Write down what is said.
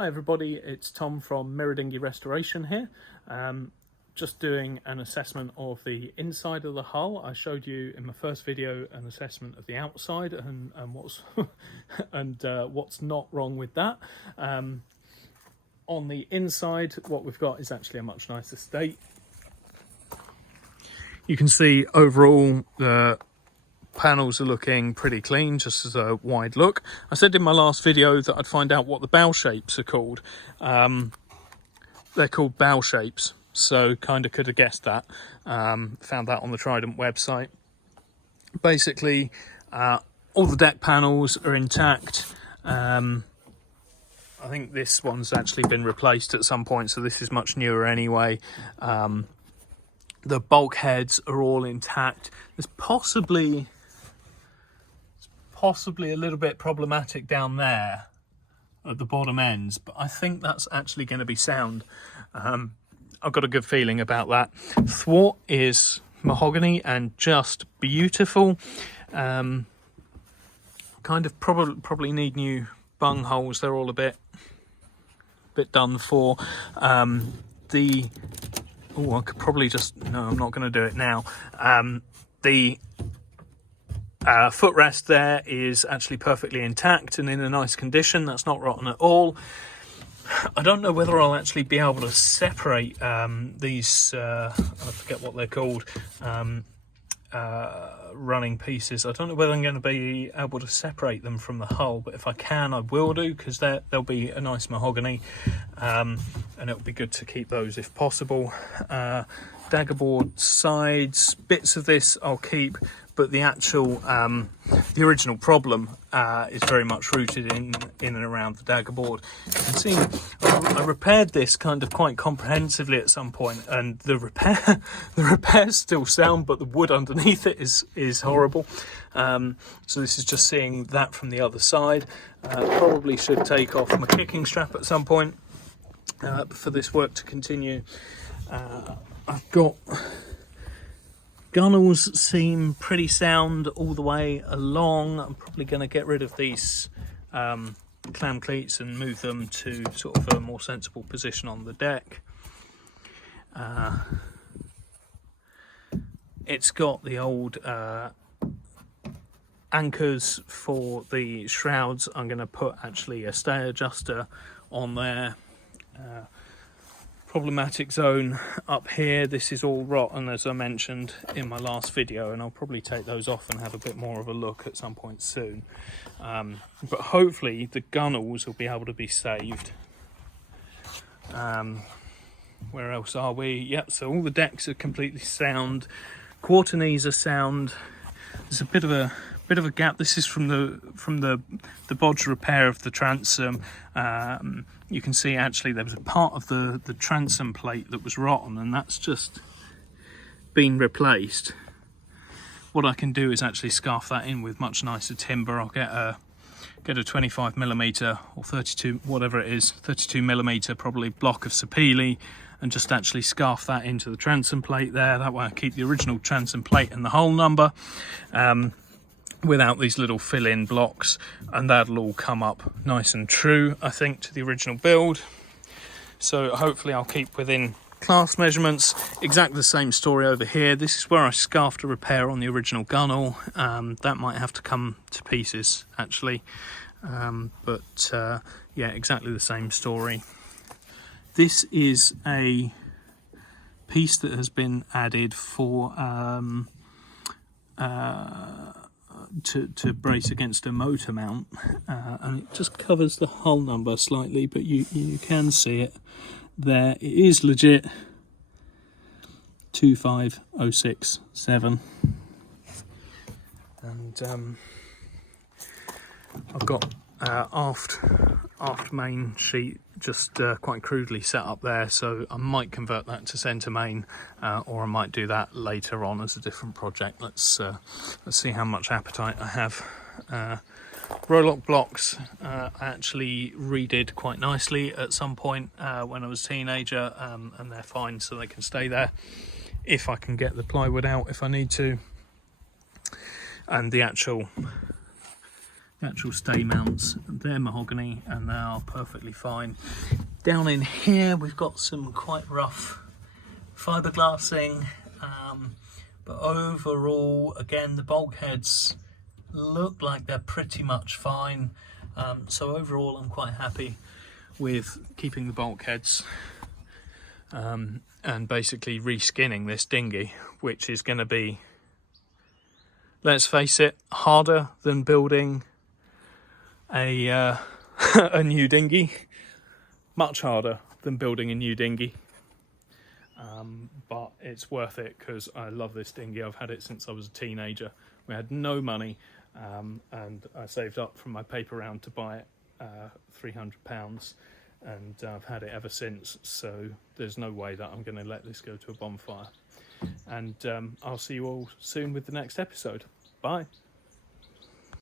Hi everybody, it's Tom from Mirror Dinghy Restoration here. Just doing an assessment of the inside of the hull. I showed you in my first video an assessment of the outside and what's what's not wrong with that. On the inside, what we've got is actually a much nicer state. You can see overall the panels are looking pretty clean, just as a wide look. I said in my last video that I'd find out what the bow shapes are called. They're called bow shapes, so kind of could have guessed that. Found that on the Trident website. Basically, all the deck panels are intact. I think this one's actually been replaced at some point, so this is much newer anyway. The bulkheads are all intact. There's possibly a little bit problematic down there at the bottom ends, but I think that's actually going to be sound. I've got a good feeling about that. Thwart is mahogany and just beautiful. Kind of probably need new bung holes. They're all a bit done for. I could probably no, I'm not going to do it now. The footrest there is actually perfectly intact and in a nice condition. That's not rotten at all. I don't know whether I'll actually be able to separate these, I forget what they're called, running pieces. I don't know whether I'm going to be able to separate them from the hull, but if I can, I will do, because they'll be a nice mahogany, and it'll be good to keep those if possible. Daggerboard sides, bits of this I'll keep, but the actual the original problem is very much rooted in and around the daggerboard. You can see I repaired this kind of quite comprehensively at some point, and the repairs still sound, but the wood underneath it is horrible. So this is just seeing that from the other side. Probably should take off my kicking strap at some point for this work to continue. I've got gunnels seem pretty sound all the way along. I'm probably going to get rid of these clam cleats and move them to sort of a more sensible position on the deck. It's got the old anchors for the shrouds. I'm going to put actually a stay adjuster on there. Problematic zone up here, this is all rotten as I mentioned in my last video, and I'll probably take those off and have a bit more of a look at some point soon. But hopefully the gunnels will be able to be saved. Where else are we? Yep, so all the decks are completely sound. Quarter knees are sound. There's a bit of a gap. This is from the bodge repair of the transom. You can see actually there was a part of the transom plate that was rotten, and that's just been replaced. What I can do is actually scarf that in with much nicer timber. I'll get a 25mm or 32, whatever it is, 32mm probably block of sapele, and just actually scarf that into the transom plate there. That way I keep the original transom plate and the hull number without these little fill-in blocks, and that'll all come up nice and true, I think, to the original build. So hopefully I'll keep within class measurements. Exactly the same story over here. This is where I scarfed a repair on the original gunnel. That might have to come to pieces actually, but yeah, exactly the same story. This is a piece that has been added for to brace against a motor mount, and it just covers the hull number slightly, but you can see it there. It is legit 25067, and I've got aft main sheet just quite crudely set up there, so I might convert that to centre main, or I might do that later on as a different project. Let's see how much appetite I have. Rowlock blocks I actually redid quite nicely at some point when I was a teenager, and they're fine, so they can stay there if I can get the plywood out if I need to. And the actual The actual stay mounts, they're mahogany and they are perfectly fine. Down in here we've got some quite rough fiberglassing, but overall, again, the bulkheads look like they're pretty much fine. So overall I'm quite happy with keeping the bulkheads and basically reskinning this dinghy, which is going to be, let's face it, harder than building a a new dinghy. Much harder than building a new dinghy, but it's worth it because I love this dinghy. I've had it since I was a teenager. We had no money, and I saved up from my paper round to buy it, £300, and I've had it ever since. So there's no way that I'm going to let this go to a bonfire. And I'll see you all soon with the next episode. Bye.